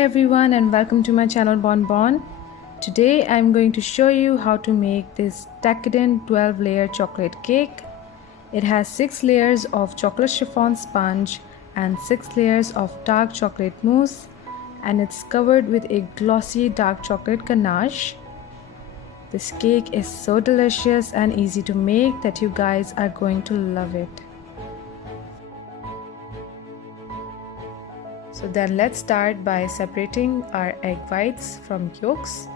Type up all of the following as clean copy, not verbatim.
Hi everyone and welcome to my channel Bonbon. Today I'm going to show you how to make this Decadent 12-layer chocolate cake. It has 6 layers of chocolate chiffon sponge and 6 layers of dark chocolate mousse, and it's covered with a glossy dark chocolate ganache. This cake is so delicious and easy to make that you guys are going to love it. So then let's start by separating our egg whites from yolks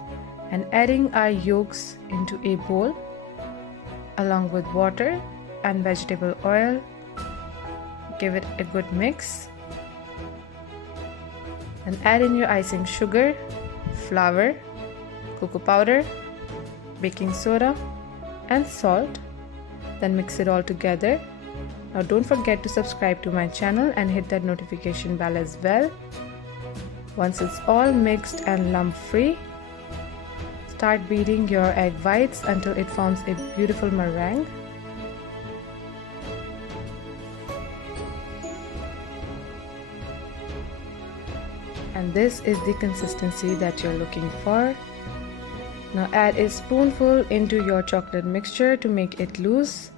and adding our yolks into a bowl along with water and vegetable oil. Give it a good mix and add in your icing sugar, flour, cocoa powder, baking soda and salt. Then mix it all together. Now don't forget to subscribe to my channel and hit that notification bell as well. Once it's all mixed and lump free, start beating your egg whites until it forms a beautiful meringue. And this is the consistency that you're looking for. Now add a spoonful into your chocolate mixture to make it loose.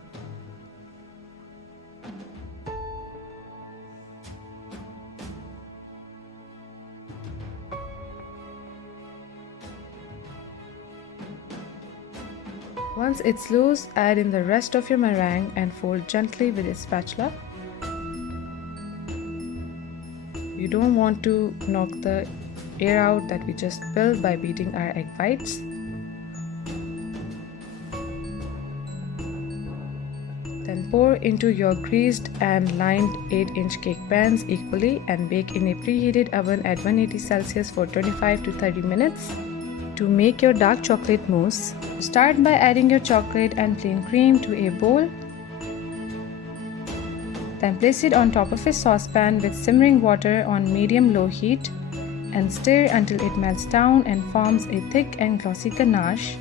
Once it's loose, add in the rest of your meringue and fold gently with a spatula. You don't want to knock the air out that we just spilled by beating our egg whites. Then pour into your greased and lined 8-inch cake pans equally and bake in a preheated oven at 180 Celsius for 25 to 30 minutes. To make your dark chocolate mousse, start by adding your chocolate and plain cream to a bowl. Then place it on top of a saucepan with simmering water on medium-low heat and stir until it melts down and forms a thick and glossy ganache.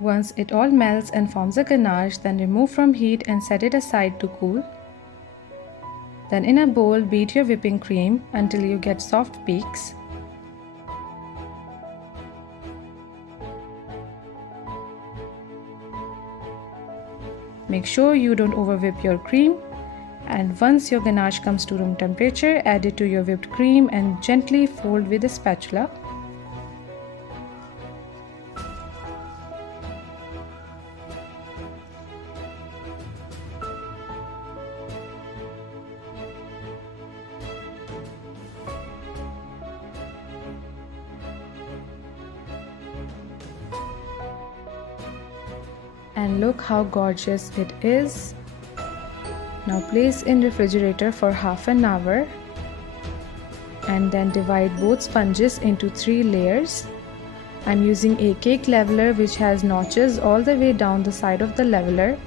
Once it all melts and forms a ganache, then remove from heat and set it aside to cool. Then in a bowl, beat your whipping cream until you get soft peaks. Make sure you don't over whip your cream, and once your ganache comes to room temperature, add it to your whipped cream and gently fold with a spatula. And look how gorgeous it is. Now place in refrigerator for half an hour and then divide both sponges into 3 layers. I'm using a cake leveler which has notches all the way down the side of the leveler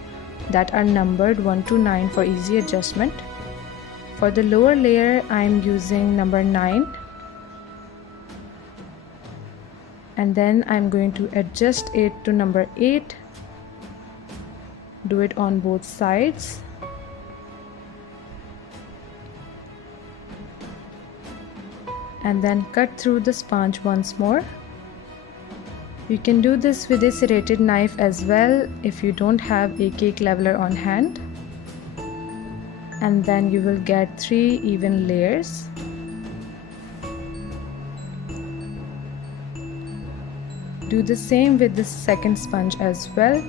that are numbered 1 to 9 for easy adjustment. For the lower layer I'm using number 9, and then I'm going to adjust it to number 8. Do it on both sides. And then cut through the sponge once more. You can do this with a serrated knife as well if you don't have a cake leveler on hand. And then you will get 3 even layers. Do the same with the second sponge as well.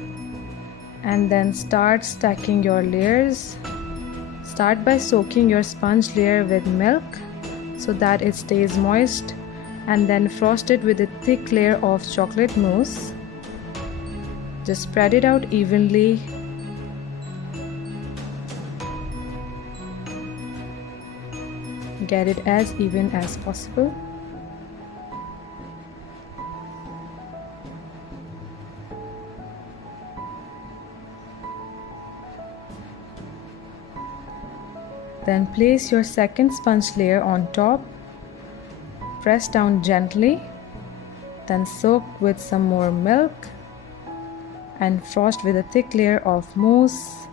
And then start stacking your layers. Start by soaking your sponge layer with milk so that it stays moist, and then frost it with a thick layer of chocolate mousse. Just spread it out evenly. Get it as even as possible. Then place your second sponge layer on top. Press down gently Then soak with some more milk and frost with a thick layer of mousse.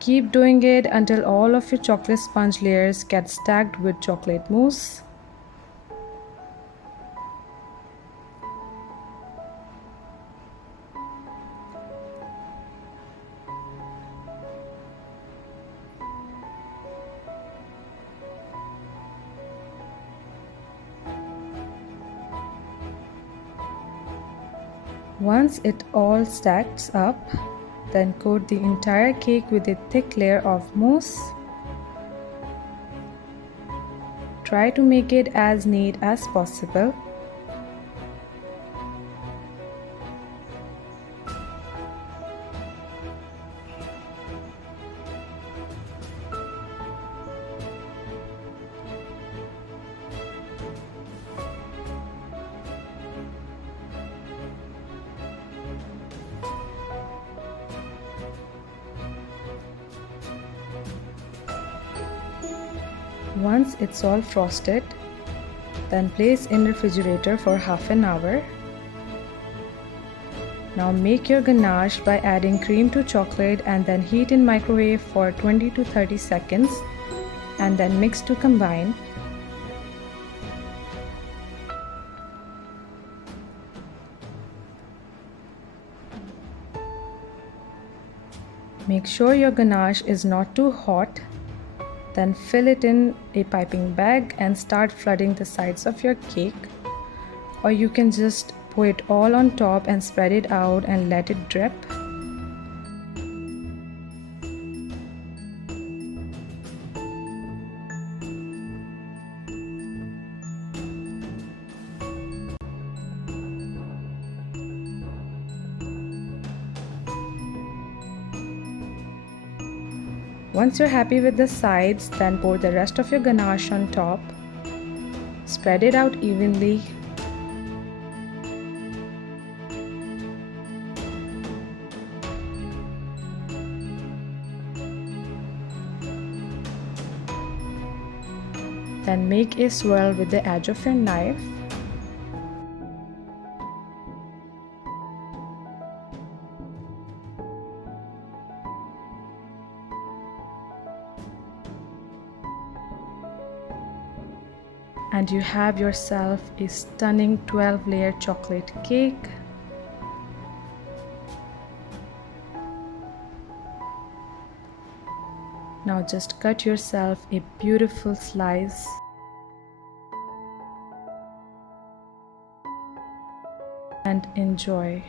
Keep doing it until all of your chocolate sponge layers get stacked with chocolate mousse. Once it all stacks up, then coat the entire cake with a thick layer of mousse. Try to make it as neat as possible. Once it's all frosted, then place in refrigerator for half an hour. Now make your ganache by adding cream to chocolate and then heat in microwave for 20 to 30 seconds and then mix to combine. Make sure your ganache is not too hot. Then fill it in a piping bag and start flooding the sides of your cake, or you can just pour it all on top and spread it out and let it drip. Once you're happy with the sides, then pour the rest of your ganache on top. Spread it out evenly. Then make a swirl with the edge of your knife. And you have yourself a stunning 12-layer chocolate cake. Now just cut yourself a beautiful slice. And enjoy.